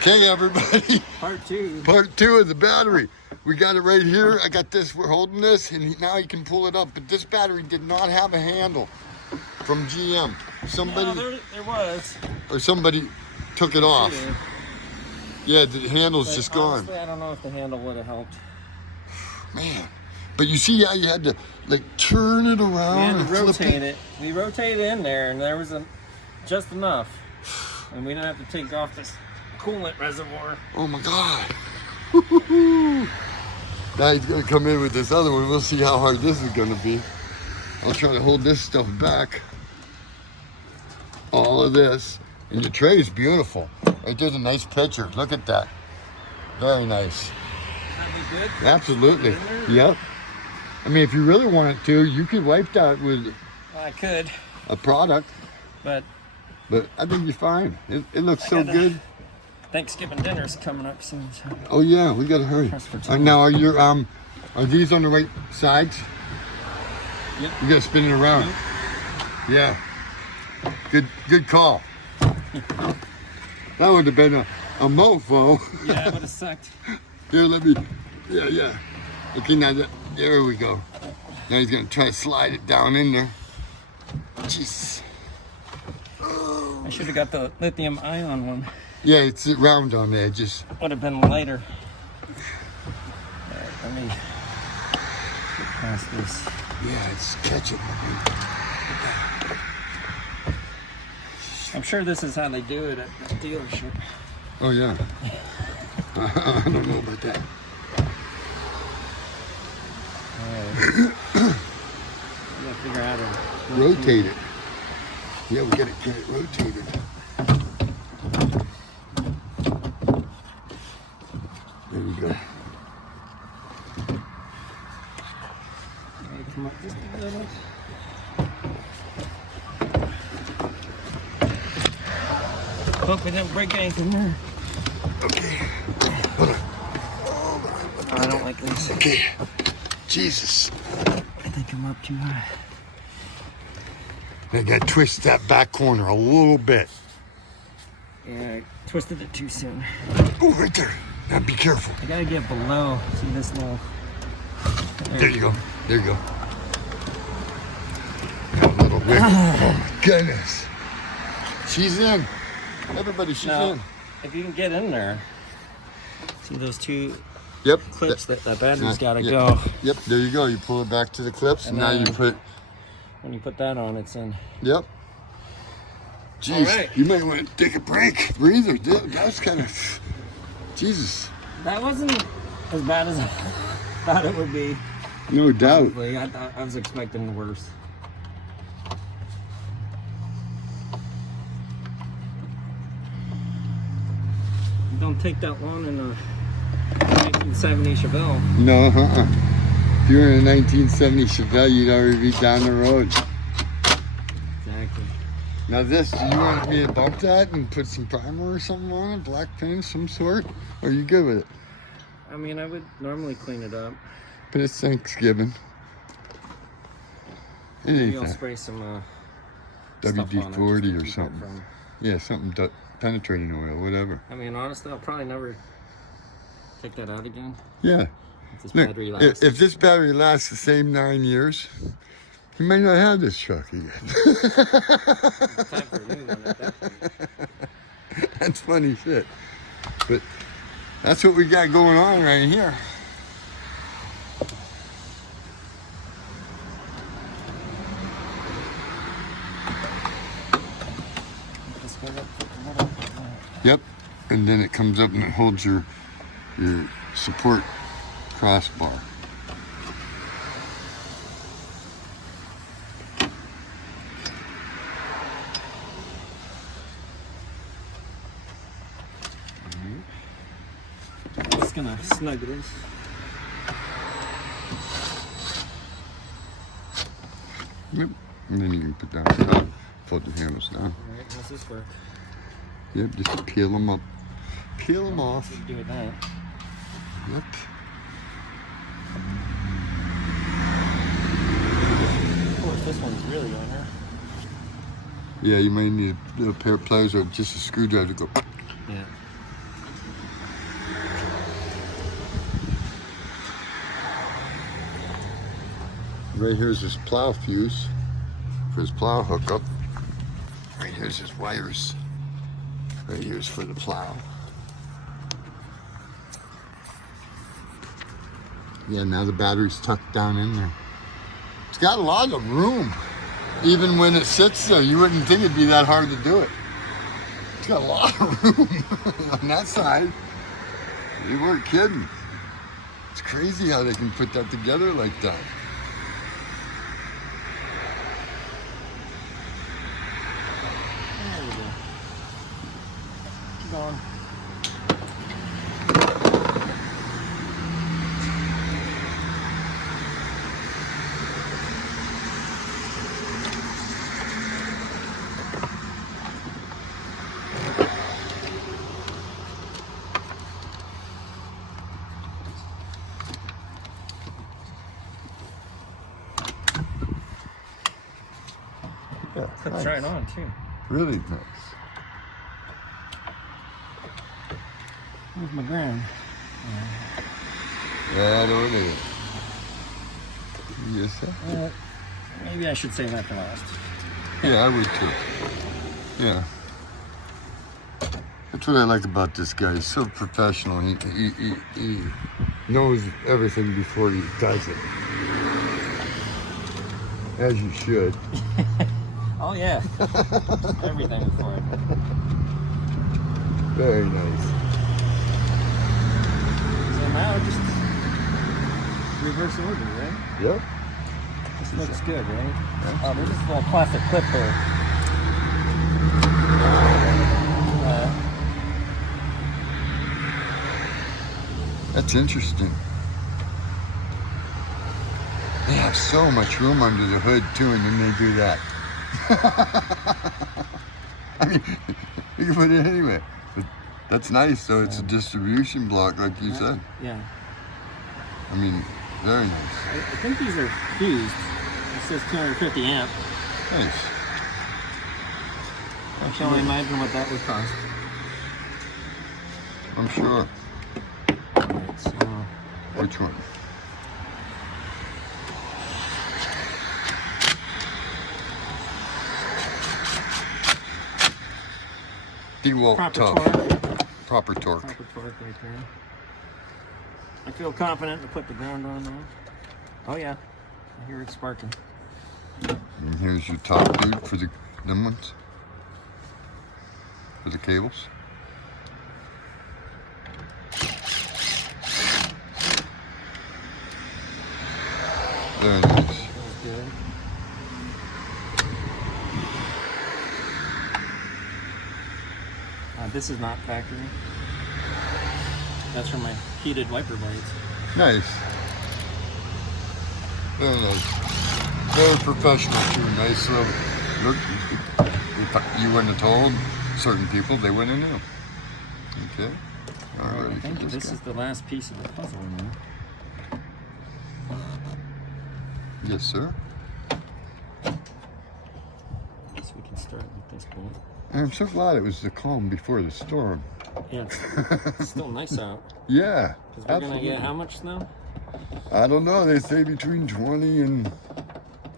Okay, everybody. Part two. Part two of the battery. We got it right here. I got this. We're holding this, and now you can pull it up. But this battery did not have a handle from GM. Somebody, no, there was. or somebody took it off. Yeah, the handle's just gone. Honestly, I don't know if the handle would have helped. Man, but you see how you had to like turn it around We had and to flip rotate it. it. We rotated in there, and there was just enough, and we didn't have to take off this coolant reservoir. Oh my God. Now he's gonna come in with this other one. We'll see how hard this is gonna be. I'll try to hold this stuff back. All of this. And the tray is beautiful. Right there's a nice picture. Look at that. Very nice. That'd be good. Absolutely. Yep. I mean, if you really wanted to, you could wipe that with I could, a product. but I think you're fine. It looks so good. Thanksgiving dinner's coming up soon. So. Oh yeah, we gotta hurry. Now are your are these on the right sides? Yep. You gotta spin it around. Yep. Yeah. Good call. That would have been a mofo. Yeah, it would have sucked. Here, let me. Yeah. Okay, now there we go. Now he's gonna try to slide it down in there. Jeez. I should have got the lithium ion one. Yeah, it's round on the edges. Would have been lighter. Alright, let me get past this. Yeah, it's catching. I'm sure this is how they do it at the dealership. Oh yeah. I don't know about that. Alright. We gotta figure out how to Rotate it. Yeah, we gotta get it rotated. There we go. Alright, come up just a little. Hope we didn't break anything there. Okay. Hold on. I don't like this. Okay. Jesus. I think I'm up too high. I gotta twist that back corner a little bit. Yeah, I twisted it too soon. Oh, right there. Now be careful. I gotta get below. See this low. There you go. There you go. Got a little wick. Oh my goodness. She's in. Everybody, she's Now, in. if you can get in there, see those two Yep. clips that battery's gotta yep. go. Yep, there you go. You pull it back to the clips, and And now you then- put. When you put that on, it's in. Yep. Jeez, All right. you might want to take a break, breather. That was kind of. Jesus. That wasn't as bad as I thought it would be. No doubt. I was expecting the worst. It don't take that long in a 1970 Chevelle. No, If you were in a 1970 Chevelle, you'd already be down the road. Exactly. Now this, do you want me to bump that and put some primer or something on it? Black paint, some sort? Or are you good with it? I mean, I would normally clean it up. But it's Thanksgiving. It Maybe ain't I'll that. spray some WD-40 or something. Yeah, something penetrating oil, whatever. I mean, honestly, I'll probably never take that out again. Yeah. If this Look, battery lasts. if this battery lasts the same 9 years, you may not have this truck again. Time for a new one at that point. That's funny shit. But that's what we got going on right here. Just go up, put the little- Yep. And then it comes up and it holds your support crossbar. Just gonna snug this. Yep. And then you can put down the top, fold the handles down. Alright, how's this work? Yep, just peel them up. Peel them off. What do you do with that? Yep. Of course, this one's really on there. Yeah, you may need a pair of pliers or just a screwdriver to go. Yeah. Right here's his plow fuse for his plow hookup. Right here's his wires. Right here's for the plow. Yeah, now the battery's tucked down in there. It's got a lot of room. Even when it sits there, you wouldn't think it'd be that hard to do it. It's got a lot of room on that side. They weren't kidding. It's crazy how they can put that together like that. There we go. Keep going. Yeah, Clips nice. right on too. Really nice. Where's my ground? Yeah, I don't know. Yes, sir. Maybe I should say that for last. Yeah, I would too. Yeah. That's what I like about this guy. He's so professional. He knows everything before he does it. As you should. Oh yeah. Everything before it. Very nice. So now just reverse order, right? Yep. This looks good, right? Yeah. Oh, there's this little plastic clip here. That's interesting. They have so much room under the hood too, and then they do that. I mean, you can put it anywhere. But that's nice. So it's a distribution block, like you said. Yeah. I mean, very nice. I think these are fused. It says 250 amp. Nice. I can only imagine what that would cost. I'm sure. Alright, so Which one? DeWalt proper tough. torque. Proper torque. Proper torque right there. I feel confident to put the ground on now. Oh yeah, I hear it sparking. And here's your top dude for them ones. For the cables. Very nice. Feels good. This is not factory. That's from my heated wiper blades. Nice. Very nice. Very professional too. Nice little look. You wouldn't have told certain people, they wouldn't have knew. Okay. All I right. think this is the last piece of the puzzle now. Yes, sir. I guess we can start with this bolt. I'm so glad it was the calm before the storm. Yeah, it's still nice out. Yeah. Because we're going to get how much snow? I don't know. They say between 20 and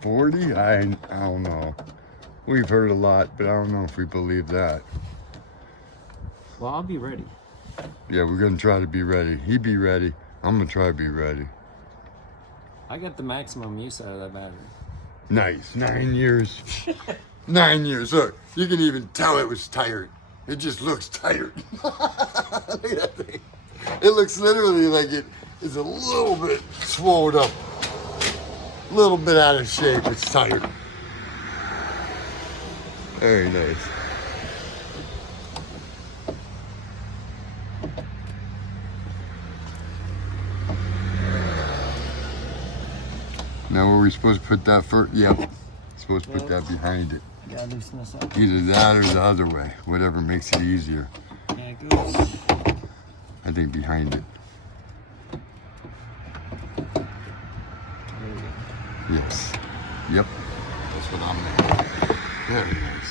40. I don't know. We've heard a lot, but I don't know if we believe that. Well, I'll be ready. Yeah, we're going to try to be ready. He be ready. I'm going to try to be ready. I got the maximum use out of that battery. Nice. 9 years. 9 years. Look, you can even tell it was tired. It just looks tired. Look at that thing. It looks literally like it is a little bit swollen up. A little bit out of shape. It's tired. Very nice. Now were we supposed to put that first? Yep. Supposed to put that behind it. You gotta loosen this up. Either that or the other way. Whatever makes it easier. Yeah, it goes. I think behind it. There we go. Yes. Yep. That's what I'm doing. Very nice.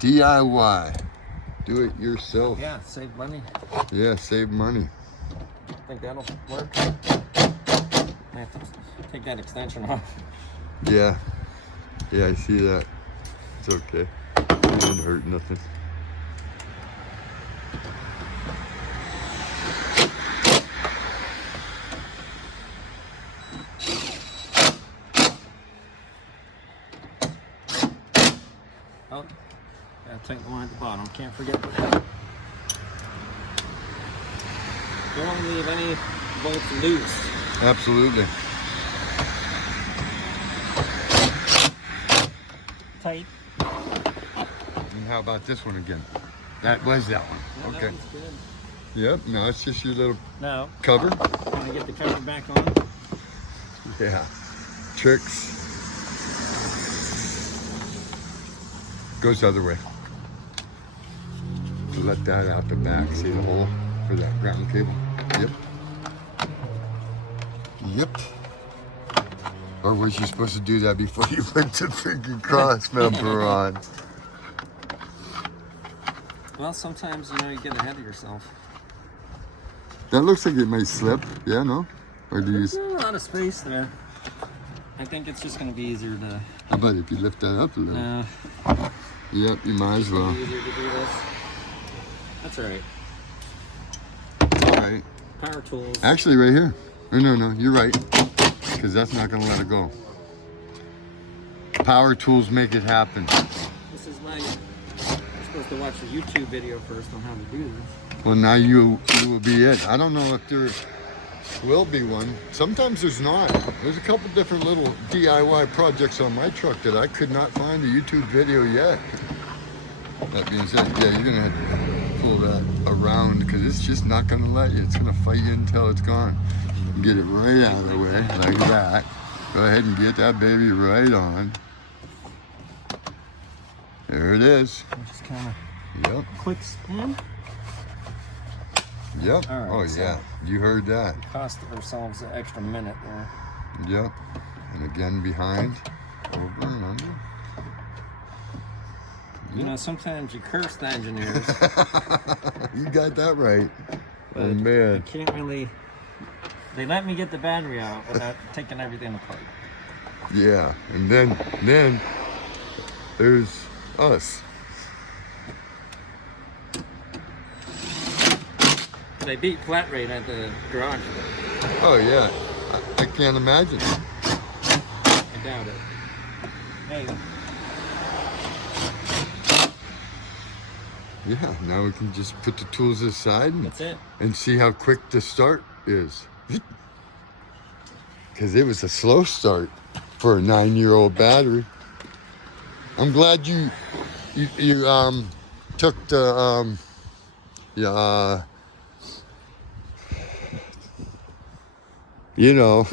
DIY. Do it yourself. Yeah, save money. Yeah, save money. Think that'll work? I have to take that extension off. Yeah. Yeah, I see that. It's okay. It didn't hurt nothing. Oh, gotta tighten the one at the bottom. Can't forget that. Don't want to leave any bolts loose. Absolutely. Tight. And how about this one again? That was that one. Yeah, Okay. that one's good. Yep. Now it's just your little Now, cover. want to get the cover back on? Yeah. Tricks. Goes the other way. To let that out the back. See the hole for that ground cable? Yep. Yep. Or was you supposed to do that before you put the freaking cross member on? Well, sometimes, you know, you get ahead of yourself. That looks like it might slip. Yeah, no? Or do you... There's a lot of space there. I think it's just going to be easier to... How about if you lift that up a little? Yep, you might as well. Easier to do this. That's all right. All right. Power tools. Actually, right here. Oh, no, you're right. Because that's not going to let it go. Power tools make it happen. This is why you're supposed to watch a YouTube video first on how to do this. Well, now you will be it. I don't know if there will be one. Sometimes there's not. There's a couple different little DIY projects on my truck that I could not find a YouTube video yet. That being said, yeah, you're going to have to pull that around because it's just not going to let you. It's going to fight you until it's gone. Get it right out of the way, like that. Go ahead and get that baby right on. There it is. Just kind of Yep. quick spin. Yep. All right, Oh, so yeah. You heard that. cost ourselves an extra minute there. Yep. And again behind. Over and under. You know, sometimes you curse the engineers. You got that right. But Oh, I man. can't really... They let me get the battery out without taking everything apart. Yeah. And then there's us. But I beat flat rate at the garage. Oh, yeah. I can't imagine. I doubt it. Hey, Yeah. Now we can just put the tools aside that's it. and see how quick the start is. Because it was a slow start for a 9-year-old battery. I'm glad you took the you know,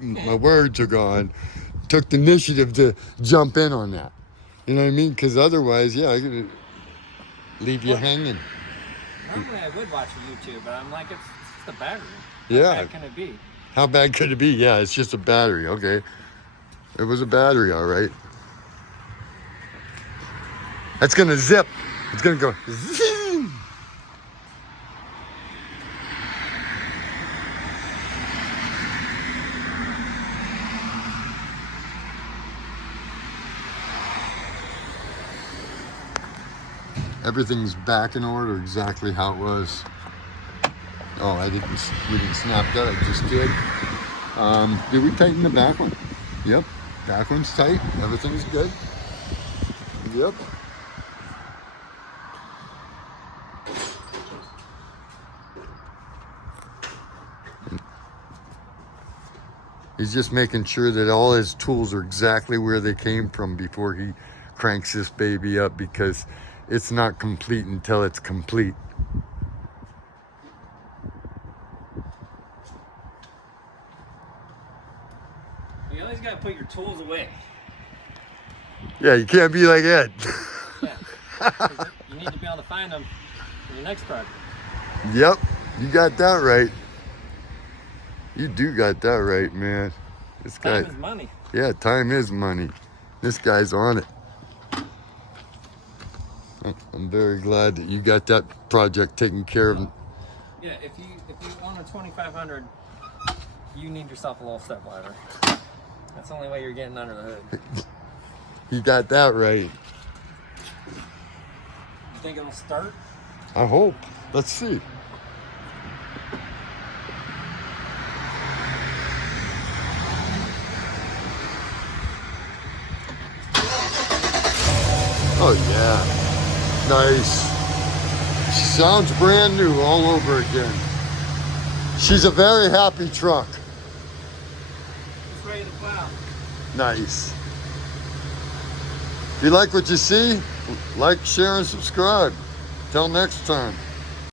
my words are gone. Took the initiative to jump in on that. You know what I mean? Because otherwise, yeah, I could leave you hanging. Normally I would watch a YouTube, but I'm like, it's just a battery. Yeah. How bad can it be? How bad could it be? Yeah, it's just a battery. Okay. It was a battery, all right. That's going to zip. It's going to go zoom. Everything's back in order exactly how it was. Oh, we didn't snap that, I just did. Did we tighten the back one? Yep, back one's tight, everything's good. Yep. He's just making sure that all his tools are exactly where they came from before he cranks this baby up, because it's not complete until it's complete. You always got to put your tools away. Yeah, you can't be like Ed. Yeah. 'Cause you need to be able to find them for your next project. Yep, you got that right. You do got that right, man. This guy. Time is money. Yeah, time is money. This guy's on it. I'm very glad that you got that project taken care of. Yeah, if you want a 2500, you need yourself a little step ladder. That's the only way you're getting under the hood. You got that right. You think it'll start? I hope. Let's see. Oh yeah, nice. She sounds brand new all over again. She's a very happy truck. It's ready to plow. Nice. If you like what you see, like, share, and subscribe. Till next time.